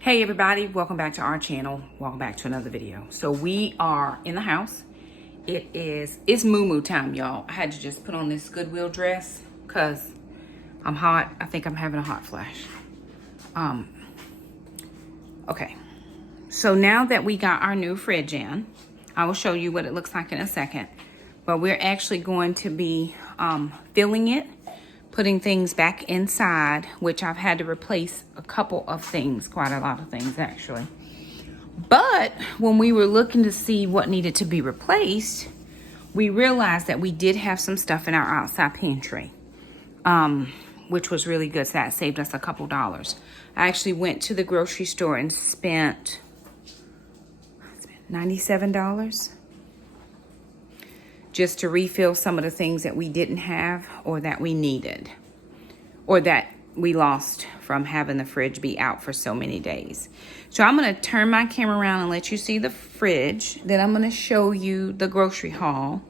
Hey everybody, welcome back to our channel. Welcome back to another video. So we are in the house. It's moo time, y'all. I had to just put on this Goodwill dress because I'm hot. I think I'm having a hot flash. Okay. So now that we got our new fridge in, I will show you what it looks like in a second. But we're actually going to be filling it, putting things back inside, which I've had to replace a couple of things, quite a lot of things actually. But when we were looking to see what needed to be replaced, we realized that we did have some stuff in our outside pantry, which was really good. So that saved us a couple dollars. I actually went to the grocery store and spent $97 just to refill some of the things that we didn't have or that we needed or that we lost from having the fridge be out for so many days. So I'm going to turn my camera around and let you see the fridge. Then I'm going to show you the grocery haul.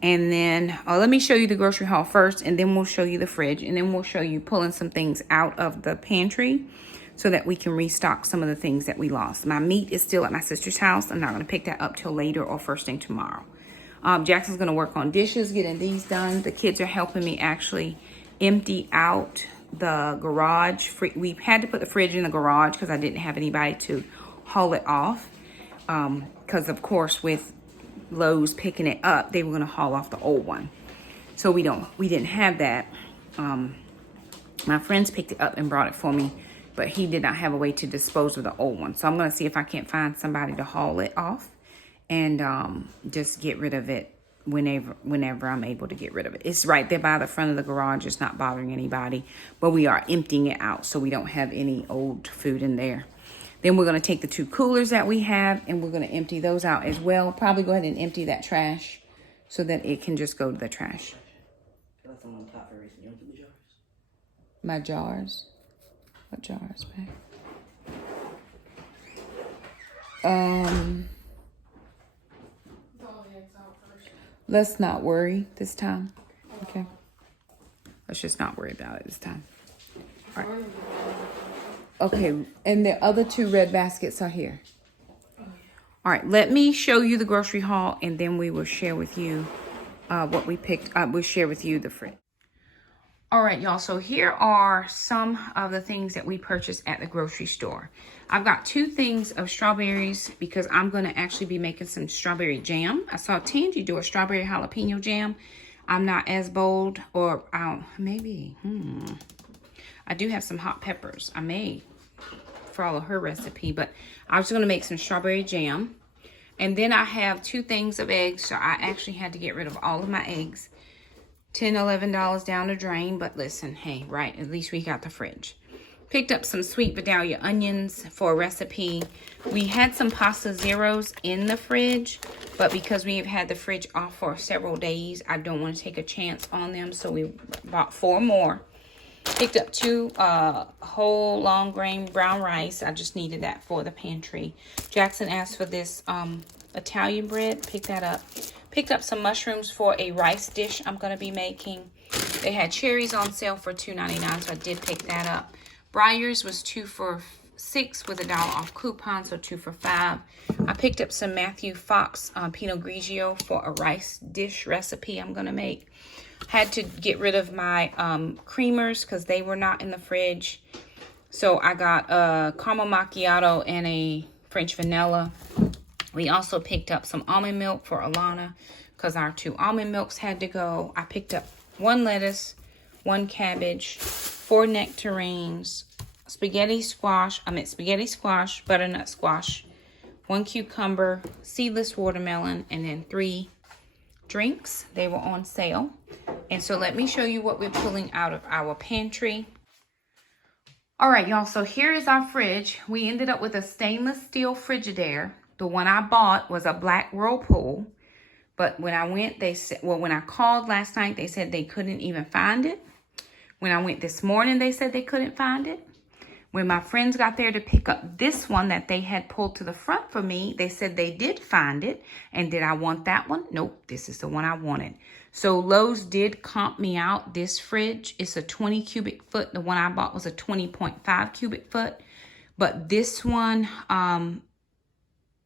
And then let me show you the grocery haul first, and then we'll show you the fridge, and then we'll show you pulling some things out of the pantry so that we can restock some of the things that we lost. My meat is still at my sister's house. I'm not going to pick that up till later or first thing tomorrow. Jackson's going to work on dishes, getting these done. The kids are helping me actually empty out the garage. We had to put the fridge in the garage because I didn't have anybody to haul it off. Because of course with Lowe's picking it up, they were going to haul off the old one. So we didn't have that. My friends picked it up and brought it for me, but he did not have a way to dispose of the old one. So I'm going to see if I can't find somebody to haul it off and just get rid of it whenever I'm able to get rid of it. It's right there by the front of the garage. It's not bothering anybody, but we are emptying it out so we don't have any old food in there. Then we're going to take the 2 coolers that we have and we're going to empty those out as well. Probably go ahead and empty that trash so that it can just go to the trash. My jars? What jars, babe? Let's not worry this time. Okay. Let's just not worry about it this time. All right. Okay, and the other 2 red baskets are here. All right, let me show you the grocery haul, and then we will share with you what we picked up. We'll share with you the fridge. All right, y'all, so here are some of the things that we purchased at the grocery store. I've got 2 things of strawberries because I'm going to actually be making some strawberry jam. I saw Tangy do a strawberry jalapeno jam. I'm not as bold, or maybe, I do have some hot peppers. I may follow her recipe, but I was going to make some strawberry jam. And then I have 2 things of eggs, so I actually had to get rid of all of my eggs. $10, $11 down the drain, but listen, hey, right, at least we got the fridge. Picked up some sweet Vidalia onions for a recipe. We had some pasta zeros in the fridge, but because we have had the fridge off for several days, I don't want to take a chance on them, so we bought 4 more. Picked up 2 whole long grain brown rice. I just needed that for the pantry. Jackson asked for this Italian bread. Picked that up. Picked up some mushrooms for a rice dish I'm going to be making. They had cherries on sale for $2.99, so I did pick that up. Breyers was 2 for $6 with a $1 off coupon, so 2 for $5. I picked up some Matthew Fox Pinot Grigio for a rice dish recipe I'm going to make. Had to get rid of my creamers because they were not in the fridge. So I got a caramel macchiato and a French vanilla. We also picked up some almond milk for Alana because our 2 almond milks had to go. I picked up 1 lettuce, 1 cabbage, 4 nectarines, spaghetti squash, butternut squash, 1 cucumber, seedless watermelon, and then 3 drinks. They were on sale. And so let me show you what we're pulling out of our pantry. All right, y'all, so here is our fridge. We ended up with a stainless steel Frigidaire. The one I bought was a black Whirlpool, but when I went, they said, well, when I called last night, they said they couldn't even find it. When I went this morning, they said they couldn't find it. When my friends got there to pick up this one that they had pulled to the front for me, they said they did find it. And did I want that one? Nope, this is the one I wanted. So Lowe's did comp me out this fridge. It's a 20 cubic foot. The one I bought was a 20.5 cubic foot. but this one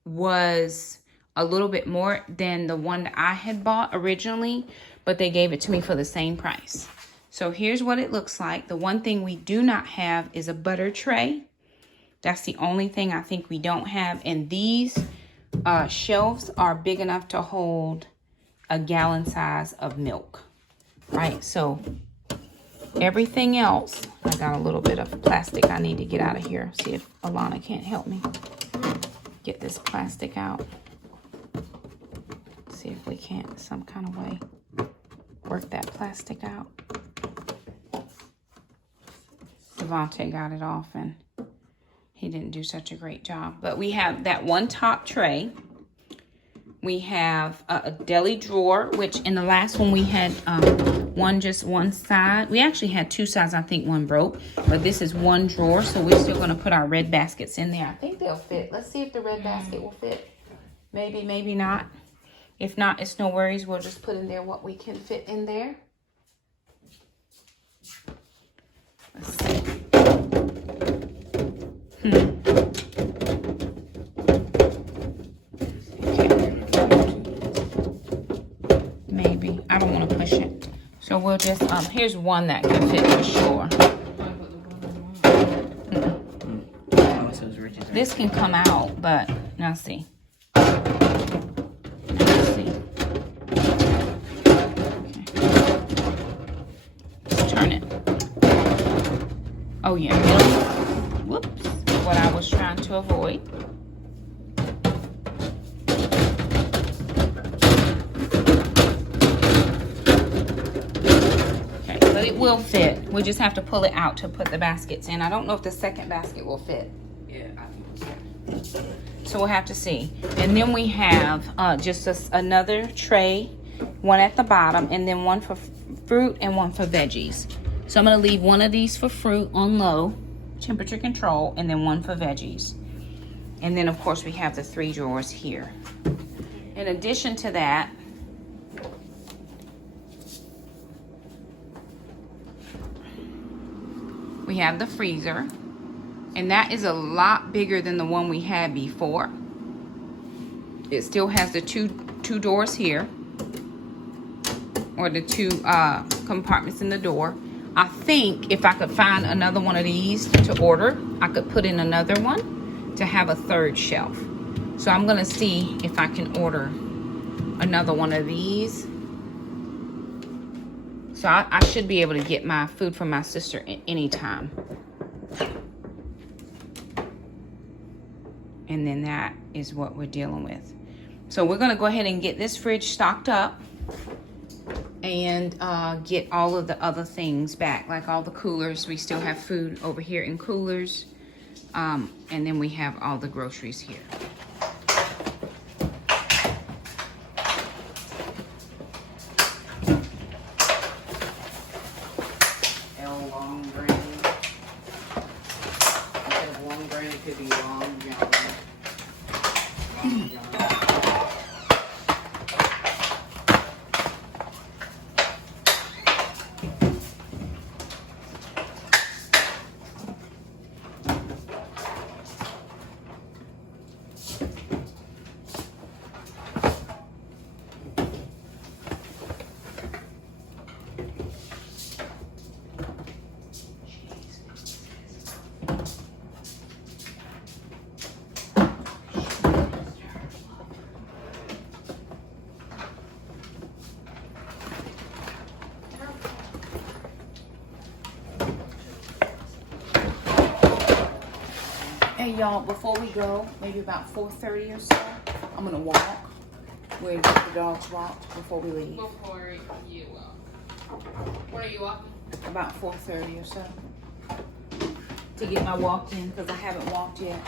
was a little bit more than the one that I had bought originally, but they gave it to me for the same price. So here's what it looks like. The one thing we do not have is a butter tray. That's the only thing I think we don't have. And these shelves are big enough to hold a gallon size of milk, right? So everything else, I got a little bit of plastic I need to get out of here. See if Alana can't help me get this plastic out. See if we can't some kind of way work that plastic out. Devontae got it off and he didn't do such a great job. But we have that one top tray. We have a deli drawer, which in the last one we had just one side. We actually had two sides. I think one broke. But this is one drawer, so we're still going to put our red baskets in there. I think they'll fit. Let's see if the red basket will fit. Maybe, maybe not. If not, it's no worries. We'll just put in there what we can fit in there. Let's see. Maybe. I don't want to push it. So we'll just, here's one that can fit for sure. This can come out, but now see. Oh yeah, whoops, what I was trying to avoid. Okay, but it will fit. We just have to pull it out to put the baskets in. I don't know if the second basket will fit. Yeah, I think so. So we'll have to see. And then we have just another tray, one at the bottom, and then one for fruit and one for veggies. So I'm going to leave one of these for fruit on low temperature control and then one for veggies. And then of course we have the 3 drawers here. In addition to that, we have the freezer, and that is a lot bigger than the one we had before. It still has the two doors here, or the 2 compartments in the door. I think if I could find another one of these to order, I could put in another one to have a 3rd shelf. So I'm gonna see if I can order another one of these. So I should be able to get my food from my sister anytime. And then that is what we're dealing with. So we're gonna go ahead and get this fridge stocked up and get all of the other things back, like all the coolers. We still have food over here in coolers, and then we have all the groceries here. Long grain. Instead of long grain, it could be long john. Long john. Hey y'all, before we go, maybe about 4:30 or so, I'm gonna walk. We're gonna get the dogs walked before we leave. Before you when are you walking? About 4:30 or so. To get my walk in, because I haven't walked yet.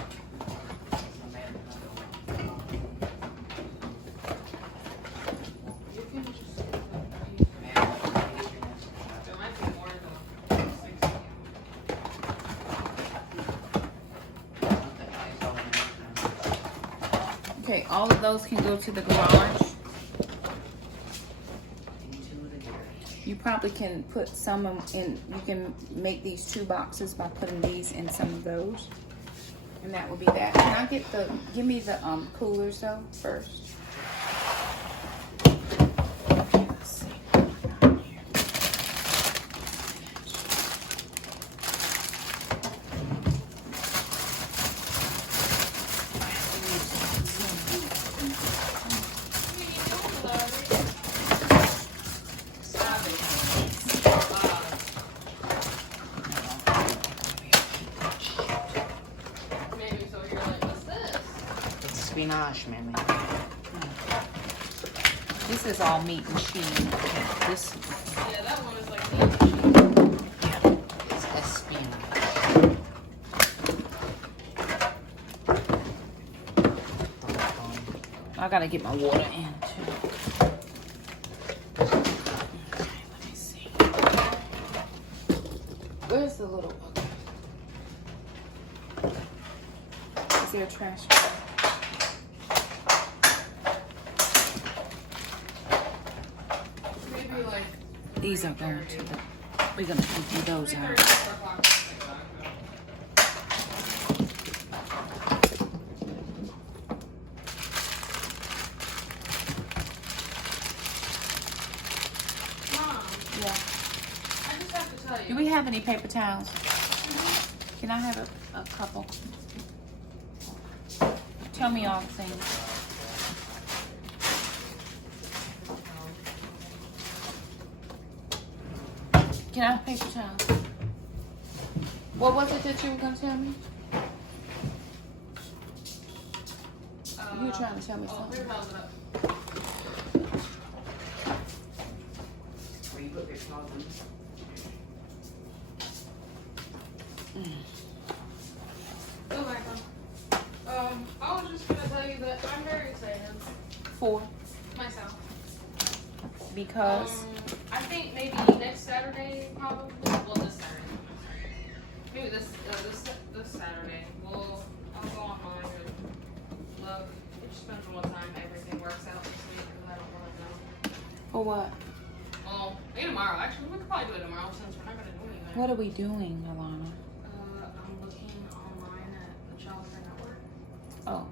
Okay, all of those can go to the garage. You probably can put some in, you can make these 2 boxes by putting these in some of those. And that will be that. Can I get give me the coolers though first? Okay, let's see. Spinach, mammy. This is all meat and cheese. Okay, this. Yeah, that one is like meat and cheese. Yeah, it's a spinach. I gotta get my water in too. Okay, let me see. Where's the little? Is there a trash can? Maybe like These are going to the. We're gonna empty those 3:30, out. 4 o'clock. Mom, Yeah. I just have to tell you. Do we have any paper towels? Can I have a couple? Tell me all the things. Can I have paper towels? What was it that you were gonna tell me? You were trying to tell me something. Here, how's it up? Where you put your clothes in? Go back on. I was just gonna tell you that I'm very excited. For Myself. because I think maybe next Saturday, probably. Well, this Saturday. Maybe this Saturday. I'll go online and look. It just depends on what time everything works out this week, because I don't really know. for what? Well, maybe tomorrow. Actually, we could probably do it tomorrow since we're not gonna do anything. What are we doing, Alana? I'm looking online at the Child Care Network, Oh,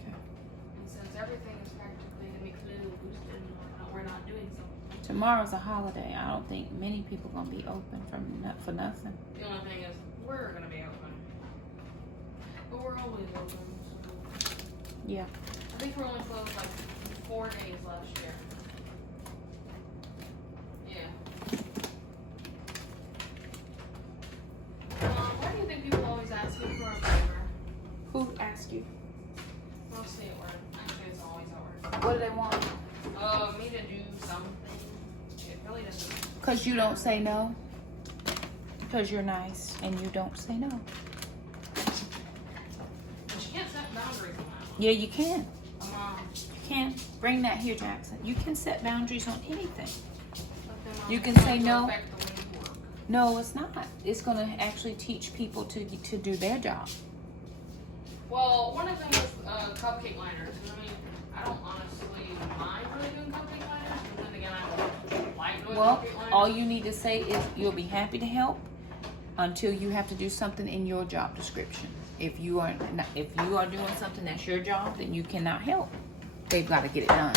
okay. and since everything is practically gonna be closed and we're not doing something. Tomorrow's a holiday. I don't think many people gonna be open for nothing. The only thing is, we're gonna be open. But we're always open, so. Yeah. I think we're only closed like 4 days last year. Yeah. Why do you think people always ask you for a favor? Who asked you? Mostly at work. Actually, it's always at work. What do they want? Me to do something. It really doesn't. Because you don't say no. Because you're nice and you don't say no. But you can't set boundaries on that. Yeah, you can. You Can bring that here, Jackson. You can set boundaries on anything. You can it's say going to no. affect the way you work. No, it's not. It's gonna actually teach people to do their job. Well, one of them was cupcake liners. I mean, I don't honestly mind really doing cupcake liners, but then again, I don't like doing Well, cupcake liners. all you need to say is you'll be happy to help until you have to do something in your job description. If you are doing something that's your job, then you cannot help. They've got to get it done.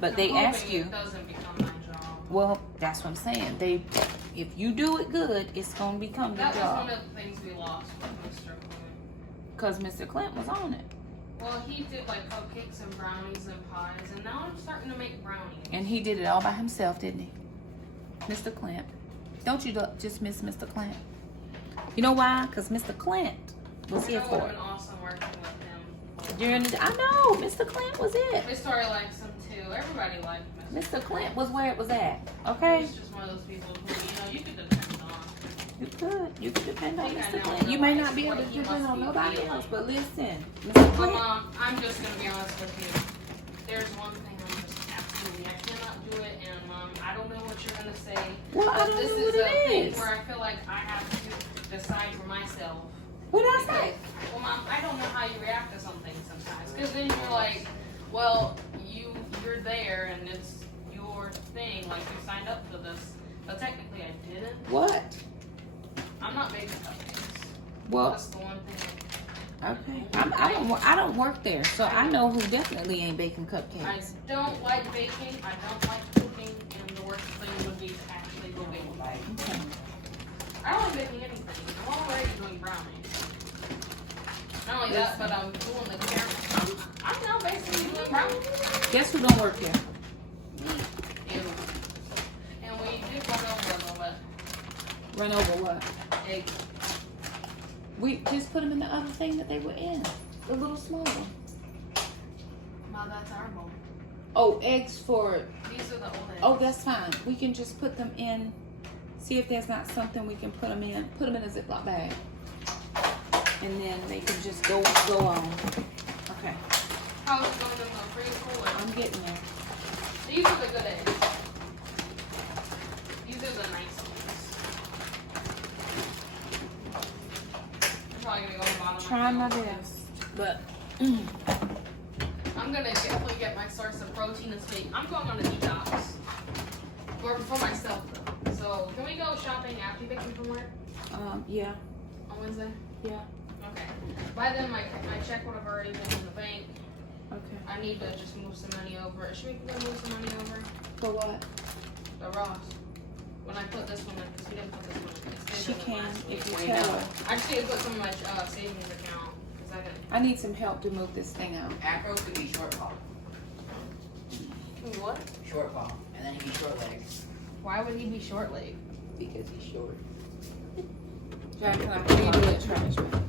But I'm they hoping ask you. it doesn't become my job. Well, that's what I'm saying. If you do it good, it's gonna become your That was job. one of the things we lost with Mr. Clint. Because Mr. Clint was on it, Well, he did like cupcakes and brownies and pies, and now I'm starting to make brownies. and he did it all by himself, didn't he, Mr. Clint? Don't you just miss Mr. Clint? You know why? Because Mr. Clint was here It would for have it. been awesome working with him. During the, I know Mr. Clint was it. His story likes him too. Everybody liked Mr. Mr. Clint was where it was at. He Okay, was just one of those people who, you could depend on. you could depend on I think I Mr. know Clint. You may why not be able to he depend must on be nobody feeling. else, but listen, Mr. But Clint. Mom, I'm just gonna be honest with you. There's one thing I'm just absolutely, I cannot do it, and Mom, I don't know what you're gonna say. Well, I But don't this know is what a it thing is. where I feel like I have to decide for myself. What did I say? Well, Mom, I don't know how you react to something sometimes. Because then you're like, well, you're there and it's your thing. Like, you signed up for this. But technically, I didn't. What? I'm not baking cupcakes. Well, That's the one thing. Okay. I don't work there, so I know who definitely ain't baking I cupcakes. don't like baking. I don't like cooking, and the worst thing would be to actually go bake. Okay. I don't like baking anything. I'm already doing brownies. Not only that, but I'm doing the caramel. I'm now basically doing brownies. Guess who don't work here? And we did run over a little bit. Run over what? Eggs. We just put them in the other thing that they were in. The little small one. Well, that's our bowl. Oh, eggs for... These are the old eggs. Oh, that's fine. We can just put them in. See if there's not something we can put them in. Put them in a Ziploc bag. And then they can just go on. Okay. How is it going to go free or I'm getting there. These are the good eggs. These are the nice ones. I'm probably going to go to the bottom. Trying my best. But... I'm going to definitely get my source of protein this week. I'm going on a detox. For myself, though. So, can we go shopping after you pick me from work? Yeah. On Wednesday? Yeah. Okay. By then, my check would have already been in the bank. Okay. I need to just move some money over. Should we go move some money over? For what? The Ross. When I put this one in, because we didn't put this one in. It stayed She in the can last if week. you tell her. I just need to put some of my savings account. Because I didn't. I need some help to move this thing out. Afro could be shortfall. What? Shortfall. And then he'd be short legs. Why would he be short legged? Because he's short. Jack, can I read the trash man?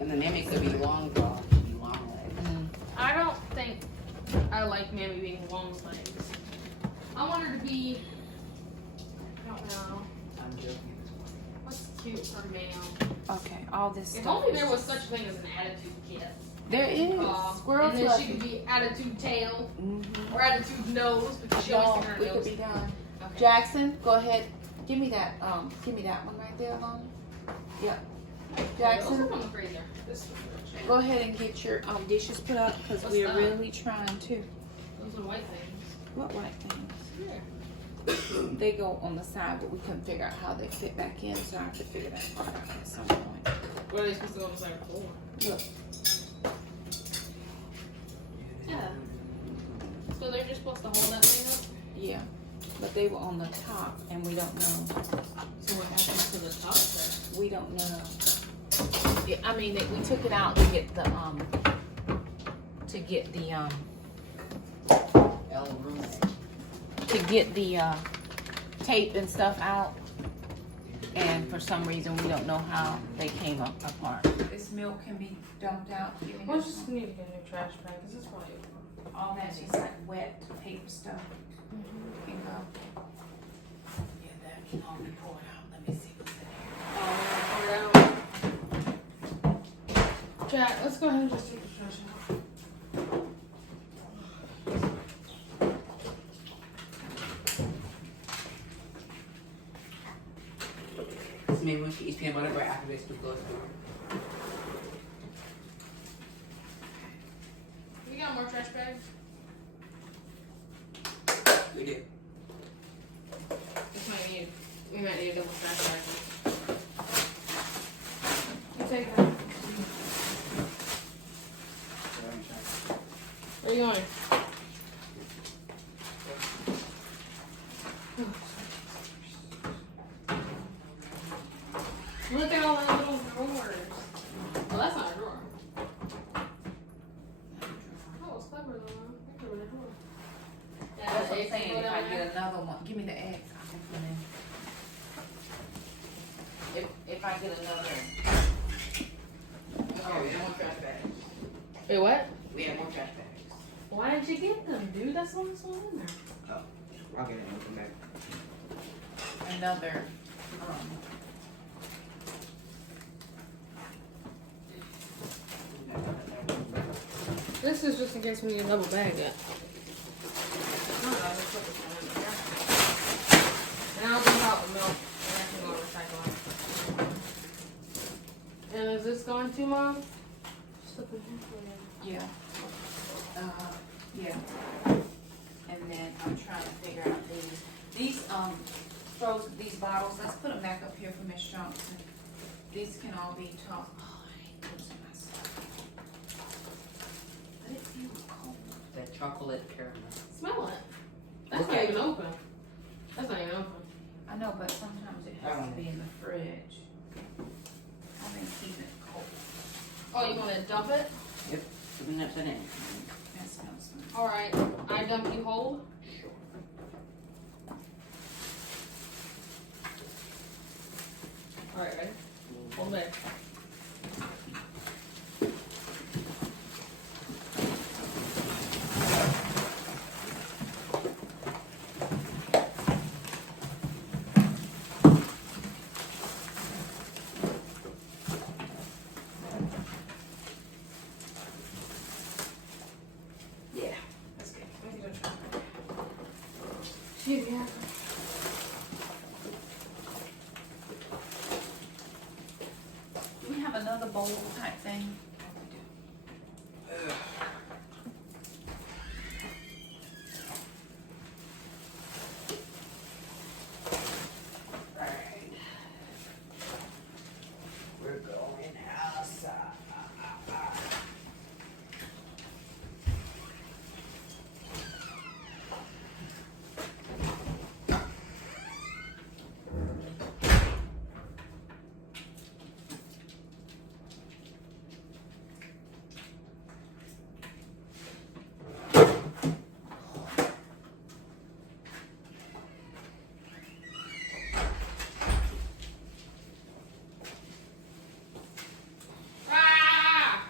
And the mammy could be long draw. He'd be long legs. I don't think I like Mammy being long legs. I want her to be. I don't know. I'm joking. What's cute for male? Okay, all this If stuff. only there was such a thing as an attitude kit. There is. Squirrel and then fluffy. she could be attitude tail Mm-hmm. or attitude nose because she always No, thinks we her could nose. be done. Okay. Jackson, go ahead. Give me that one right there, Alana. Yep. Those Jackson, are from the freezer. This is go ahead and get your dishes put up because What's we're that? really trying to. Those are white things. What white things? Here. They go on the side, but we couldn't figure out how they fit back in, so I have to figure that part out at some point. What are they supposed to go on the side of the floor? Look, Yeah. So they're just supposed to hold that thing up? yeah, but they were on the top, and we don't know. So what happens to the top there? We don't know. Yeah, I mean, we took it out to get the L room. tape and stuff out, and for some reason we don't know how they came up apart. This milk can be dumped out. We'll just need to get a new trash bag because it's probably All that is like wet paper stuff can go. Yeah, that can all be poured out. Let me see what's in here. Jack, let's go ahead and just take the trash out. This maybe when she eats peanut butter right after they spoon goes through. We got more trash bags? We do. We might need a double trash bag. You take that. Where are you going? Look at all those little drawers. Well, that's not a drawer. Oh, it's clever though. I can open a drawer. Yeah, That's the what I'm eggs saying. go If I down get there. another one, give me the eggs. I'll put them in. If I get another. Okay, we have more trash bags. Wait, what? We have more trash bags. Why did you get them, dude? That's the last one in there. Oh, I'll get it and come back. Another. This is just in case we need a double bag it. And I'll dump out the milk and I can go recycle it. And is this going to Mom? Slip it in. Yeah. Yeah. And then I'm trying to figure out these frozen, these bottles. Let's put them back up here for Miss Johnson. These can all be tossed. Oh, I hate losing my stuff. But it feels cold. That chocolate caramel. Smell it. That's not even open. That's not even open. I know, but sometimes it has to be in the fridge. I've been keeping it cold. Oh, you want to dump it? Yep. Something that's in it. That smells good. All right. I dump, you hold. Sure. All right, ready? Hold it. Yeah, that's good. Yeah. Do we have another bowl type thing? Right. We're going outside. Rah!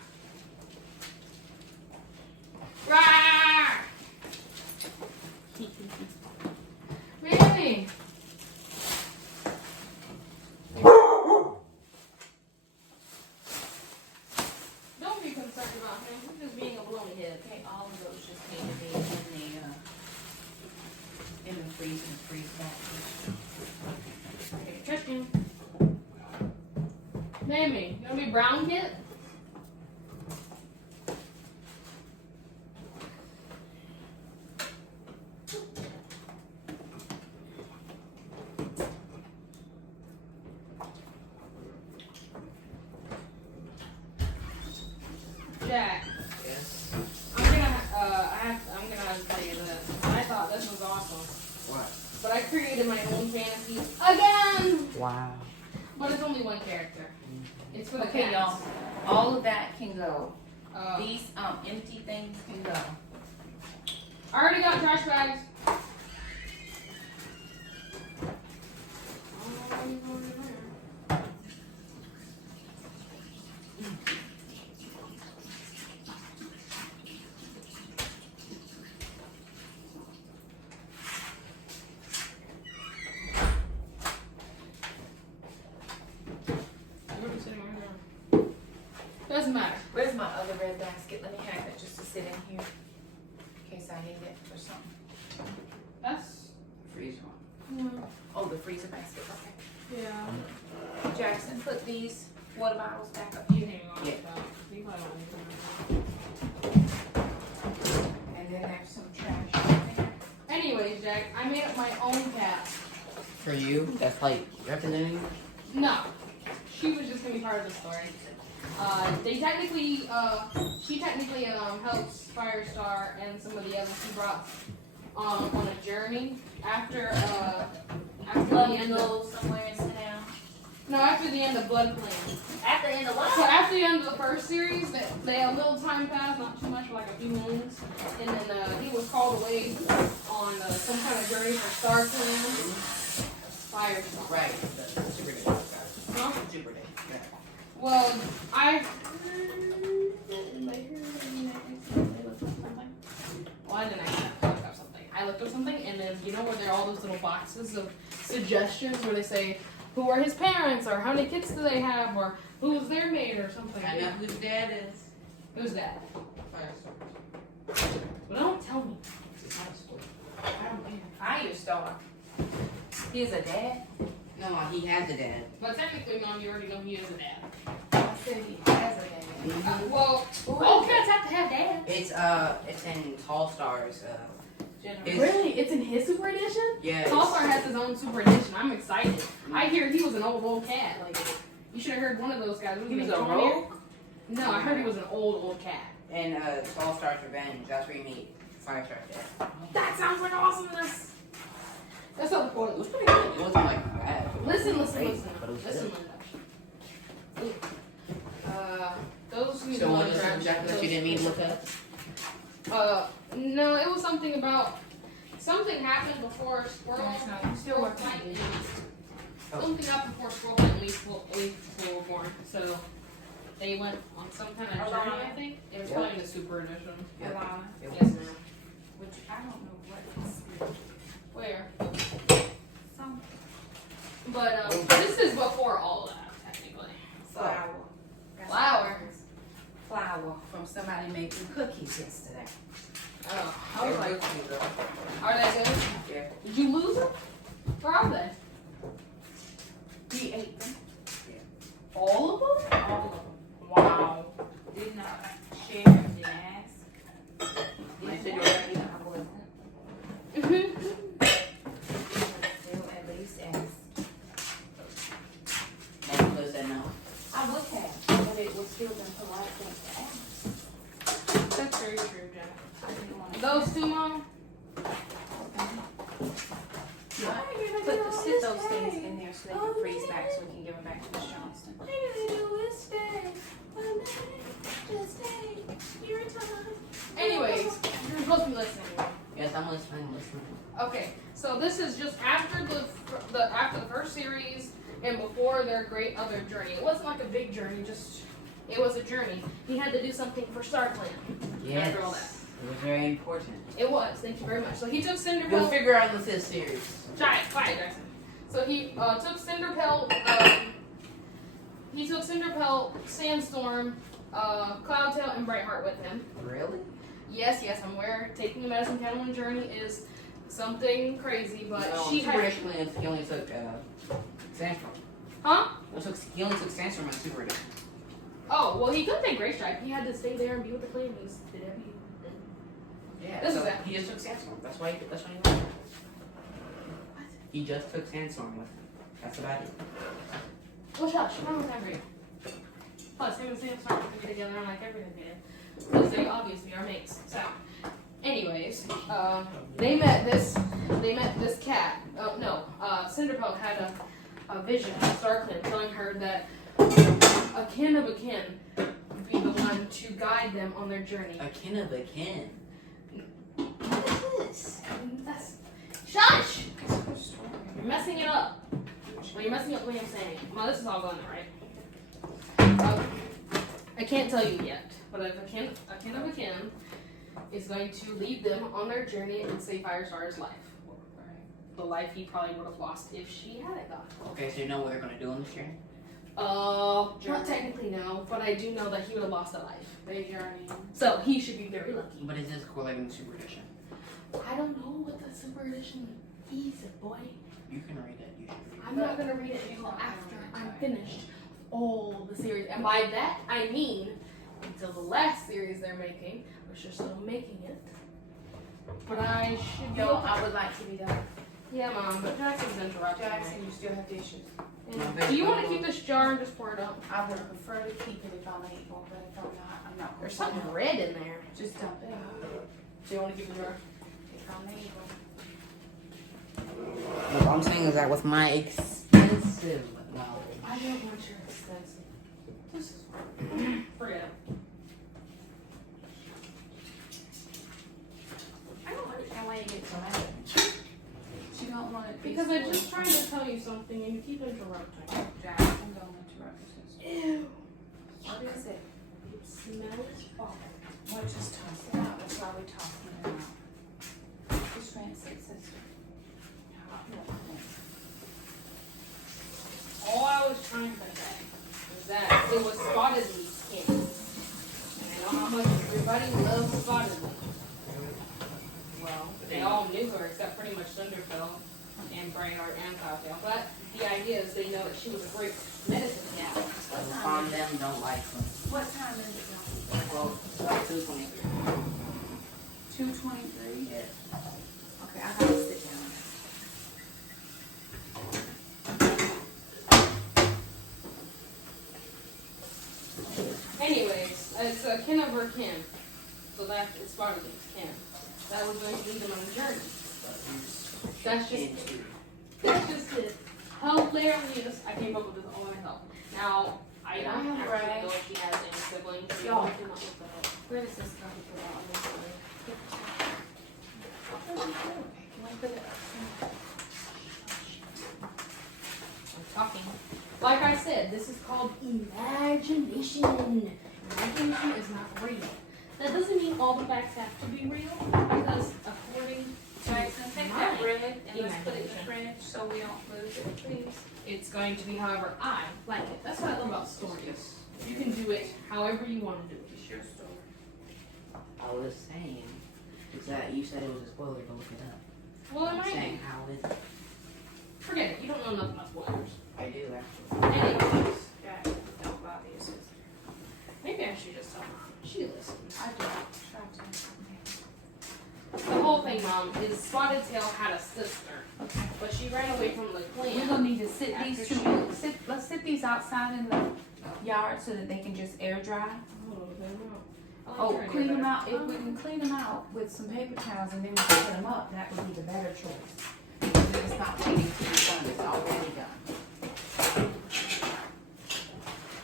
Rah! Really? Don't be concerned about him. He's just being a baloney head. Okay, all of those just need to be in the freezer and freeze back. Take a trash can. Mammy, you want to be brown kid? Jack, Yes. I'm gonna have to tell you this. I thought this was awesome, What? but I created my own fantasy again. Wow. But it's only one character. It's for the Okay, y'all. cats. All of that can go. Uh, These empty things can go. I already got trash bags. Doesn't matter. Where's my other red basket? Let me have it just to sit in here in case I need it for something. That's Freezer one. Oh, the freezer basket. Okay. yeah. Jackson, put these water bottles back up You here. hang on. Yeah. You probably don't need to. And then there's some trash in there. Anyways, Jack, I made up my own cat. For you? That's like representing you? No, she was just gonna be part of the story. She technically helps Firestar and some of the others she brought on a journey after the end of somewhere and sit down. after the end of Blood Plain. At the end of what? So after the end of the first series, they a little time passed, not too much, like a few moons, and then he was called away on some kind of journey for Star Clan. Firestar. Right. The Super Day. Huh? Super Day. Yeah. Well, Why didn't I look up something? I looked up something, and then you know where there are all those little boxes of suggestions where they say who are his parents, or how many kids do they have, or who's their maid, or something. I know who the dad is. Who's that? Firestar. But don't tell me. I don't care. Firestar. He's a dad. No, he has a dad. But technically, Mom, you already know he is a dad. I said he has a dad. Well, all cats have to have dads. It's in Tall Stars. It's- Really? It's in his Super Edition? Yeah. Tallstar has his own Super Edition. I'm excited. I hear he was an old cat. Like, You should have heard one of those guys. He was a rogue? No, I heard he was an old cat. And All Stars Revenge. That's where you meet Firestar's dad. That sounds like awesomeness. That's not the point. It was pretty good. It wasn't like bad. Listen. But it was Listen, good. Linda. Those new So what ones is are exactly what you didn't mean to look at? No, it was something about something happened before Squirrel. Still working. Something happened before Squirrel and Leaf were born. So they went on some kind of journey. I think it was probably in the Super Edition. Alana. Yes, ma'am. Which I don't know what is. Where? Some But this is before all that, technically. flour. Flour from somebody making cookies yesterday. Oh, I was like, Cookies, are they good? yeah. Did you lose them? Where are they? He ate them. All of them? All of them. Wow. Did not share, didn't ask. I Didn't said you share, were ready. I wasn't. Mhm. Still at least ask. And Liz said no. I would have, but it was still been polite thing to ask. That's very true, Jen. I didn't want to. Those two, Mom? Sit those things in there so they can freeze back so we can give them back to Miss Johnston. Anyways, you're supposed to be listening. Yes, I'm listening. Okay, so this is just after the first series and before their great other journey. It wasn't like a big journey, just it was a journey. He had to do something for StarClan. Yes. After all that. It was very important. It was. Thank you very much. So he took Cinderpelt. We'll figure out in the 5th series. Quiet, Jackson. So he took Cinderpelt. He took Cinderpelt, Sandstorm, Cloudtail, and Brightheart with him. Really? Yes, I'm aware. Taking the medicine canon on a journey is something crazy, but she Super had. Edition, he only took Sandstorm. Huh? He only took Sandstorm on Super Edition. Oh, well, he couldn't take Grey Stripe. He had to stay there and be with the clan. He did everything. Yeah, This so is it. he just took Sandstorm. That's why he went. He just took Sandstorm with him. That's about it. Well, shush. I'm not hungry. Plus, him and Sam started to be together like everything did. Because they obviously are mates. So, anyways, they met this cat. Oh, no. Cinderpelt had a vision of StarClan telling her that a kin of a kin would be the one to guide them on their journey. A kin of a kin. What is this? Shush! You're messing it up. Well, you're messing up what I'm saying. Well, this is all going right. I can't tell you yet, but if a kin of a kin is going to lead them on their journey and save Firestar's life. The life he probably would have lost if she hadn't gone. Okay, so you know what they're gonna do on this journey? Not technically no, but I do know that he would have lost a life. They journey. So he should be very lucky. But is this correlating to Super Edition? I don't know what the Super Edition is, boy. You can read it. You should read it. I'm not gonna read it until after I'm finished all the series, and by that I mean until the last series they're making, which they're still making it. But I should be. No, I would like to be done. Yeah, Mom, but Jackson's interrupting. Jackson, you still have dishes. Yeah. Do you want to keep this jar and just pour it out? I would prefer to keep it if I'm able, but if I'm not, I'm not. There's something red in there. Just dump it out Do you want to keep the jar? if I'm able. What I'm saying is that with my extensive knowledge. I don't want your extensive. This is fine. Forget it. I don't understand why you get so mad. She don't want it Because I'm just trying to tell you something and you keep interrupting. Jackson, don't interrupt your sister. Ew. What is it? It smells awful. Well, just toss it out. That's why we tossing it out. Just transit sister. All I was trying to say was that it was Spotted Leaf's skin. And I know how much everybody loves Spotted Leaf. Well, they all knew her except pretty much Cinderfell and Brightheart and Cloudtail. But the idea is they know that she was a great medicine cat. On them don't like them. What time is it now? Well, it's like 2:23. 2:23? Yeah. Okay, I gotta sit down. It's a kin of her kin. So that is part of these kin. That was going to lead them on a journey. That's just it. Hilarious. I came up with this all myself. Now, I don't actually know if she has any siblings. So Y'all. I cannot look that up. Where does this come from? I'm talking. Like I said, this is called imagination. Imagination is not real. That doesn't mean all the facts have to be real, because according to Jackson, take my that bread and let's put it in the imagination, fridge so we don't lose it, please. it's going to be however I like it. That's what I love about stories. You can do it however you want to do it. It's your story. I was saying, is that you said it was a spoiler, go look it up. Well, it I'm might be. saying, how is it? Forget it. You don't know nothing about spoilers. I do, actually. Anyways, Jackson, don't bother your sister. maybe I should just tell Mom. She listens. I do. Try to. The whole thing, Mom, is Spotted Tail had a sister, Okay. but she ran away from the We're clan. gonna need to sit After these two, she- let's sit these outside in the yard so that they can just air dry. Oh, clean them out, if we can clean them out with some paper towels and then we can put them up, that would be the better choice. Because it's not waiting to be done, it's already done.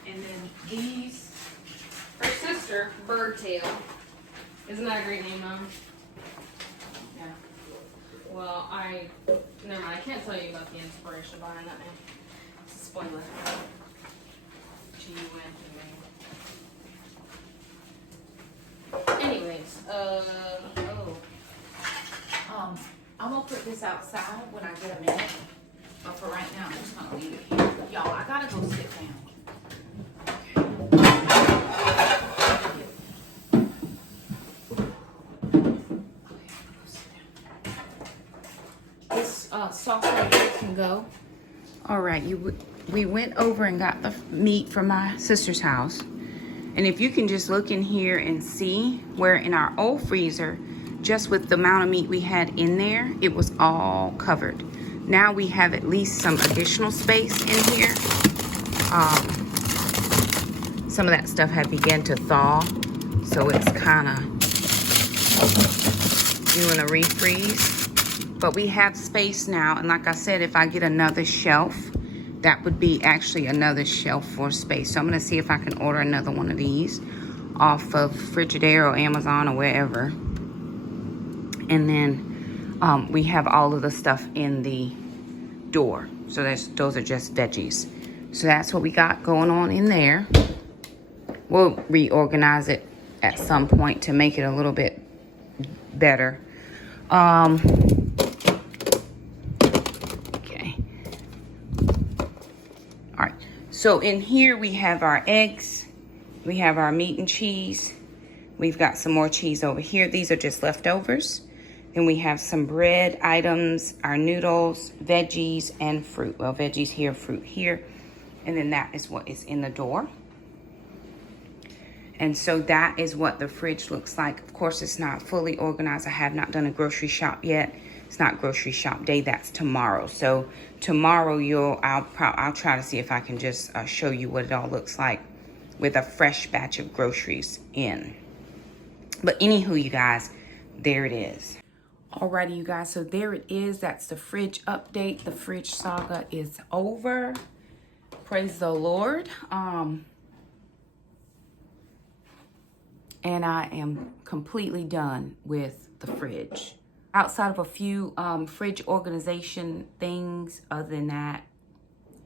And then these, Her sister, Birdtail. Isn't that a great name, Mom? yeah, Well, never mind. I can't tell you about the inspiration behind that name. It's a spoiler. She went and anyways, oh. I'm gonna put this outside when I get a minute. But for right now, I'm just gonna leave it here. Y'all, I gotta go sit down. This sauce right here can go. All right, we went over and got the meat from my sister's house. And if you can just look in here and see where in our old freezer, just with the amount of meat we had in there, it was all covered. Now we have at least some additional space in here. Some of that stuff had begun to thaw, so it's kind of doing a refreeze. But we have space now, and like I said, if I get another shelf, that would be actually another shelf for space. So I'm gonna see if I can order another one of these off of Frigidaire or Amazon or wherever. And then we have all of the stuff in the door. So those are just veggies. So that's what we got going on in there. We'll reorganize it at some point to make it a little bit better. Okay. All right. So in here we have our eggs. We have our meat and cheese. We've got some more cheese over here. These are just leftovers. Then we have some bread items, our noodles, veggies, and fruit. Well, veggies here, fruit here. And then that is what is in the door. And so that is what the fridge looks like. Of course, it's not fully organized. I have not done a grocery shop yet. It's not grocery shop day. That's tomorrow. So tomorrow I'll try to see if I can just show you what it all looks like with a fresh batch of groceries in. But anywho, you guys, there it is. Alrighty, you guys, so there it is. That's the fridge update. The fridge saga is over. Praise the Lord. And I am completely done with the fridge. Outside of a few fridge organization things, other than that,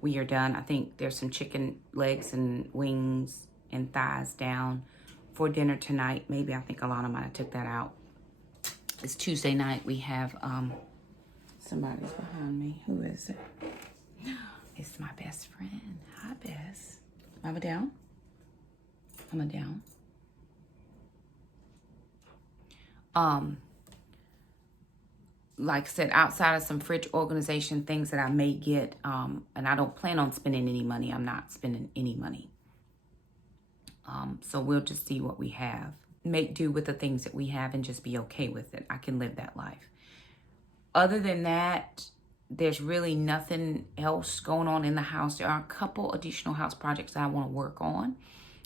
we are done. I think there's some chicken legs and wings and thighs down for dinner tonight. Maybe I think Alana might have took that out. It's Tuesday night. We have somebody's behind me. Who is it? It's my best friend. Hi, Bess. Mama down? Mama down. Like I said, outside of some fridge organization things that I may get, and I don't plan on spending any money. I'm not spending any money. So we'll just see what we have. Make do with the things that we have and just be okay with it. I can live that life. Other than that, there's really nothing else going on in the house. There are a couple additional house projects that I want to work on.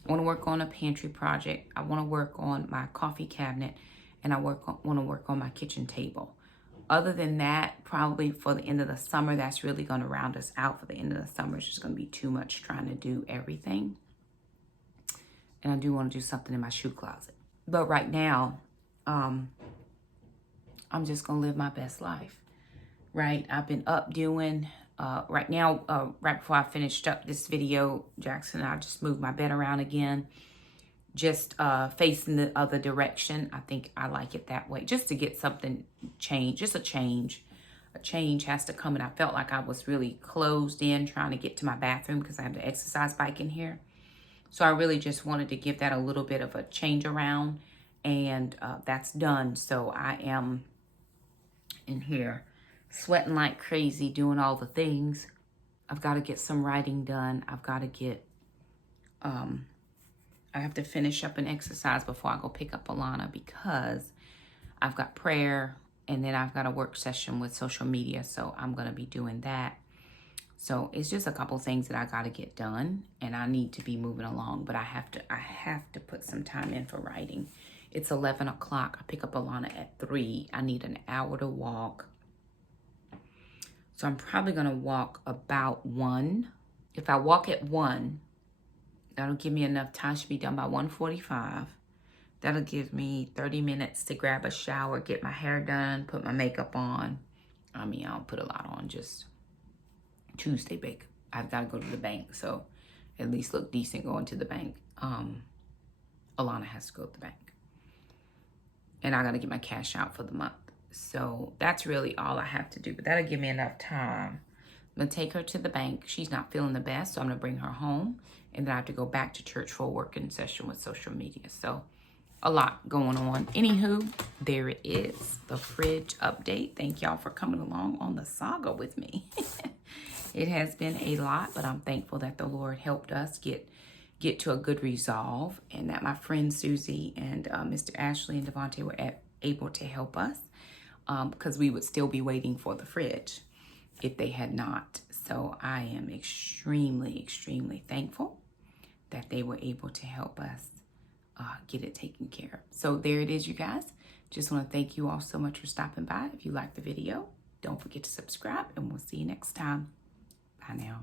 I want to work on a pantry project. I want to work on my coffee cabinet, and I want to work on my kitchen table. Other than that, probably for the end of the summer, that's really going to round us out for the end of the summer. It's just going to be too much trying to do everything. And I do want to do something in my shoe closet. But right now, I'm just going to live my best life, right? I've been up doing, right now, right before I finished up this video, Jackson and I just moved my bed around again, just facing the other direction. I think I like it that way, just to get something changed, just a change. A change has to come, and I felt like I was really closed in trying to get to my bathroom because I have the exercise bike in here. So I really just wanted to give that a little bit of a change around, and that's done. So I am in here sweating like crazy, doing all the things. I've got to get some writing done. I've got to get, I have to finish up an exercise before I go pick up Alana, because I've got prayer, and then I've got a work session with social media. So I'm going to be doing that. So it's just a couple things that I got to get done, and I need to be moving along, but I have to put some time in for writing. It's 11 o'clock. I pick up Alana at 3. I need an hour to walk. So I'm probably going to walk about 1. If I walk at 1, that'll give me enough time. I should be done by 1:45. That'll give me 30 minutes to grab a shower, get my hair done, put my makeup on. I mean, I don't put a lot on, just Tuesday bake. I've got to go to the bank, so at least look decent going to the bank. Alana has to go to the bank. And I got to get my cash out for the month. So that's really all I have to do. But that'll give me enough time. I'm going to take her to the bank. She's not feeling the best, so I'm going to bring her home. And then I have to go back to church for a working session with social media. So a lot going on. Anywho, there it is. The fridge update. Thank y'all for coming along on the saga with me. It has been a lot, but I'm thankful that the Lord helped us get to a good resolve, and that my friend Susie and Mr. Ashley and Devontae were able to help us, because we would still be waiting for the fridge if they had not. So I am extremely, extremely thankful that they were able to help us get it taken care of. So there it is, you guys. Just want to thank you all so much for stopping by. If you liked the video, don't forget to subscribe, and we'll see you next time. Bye now.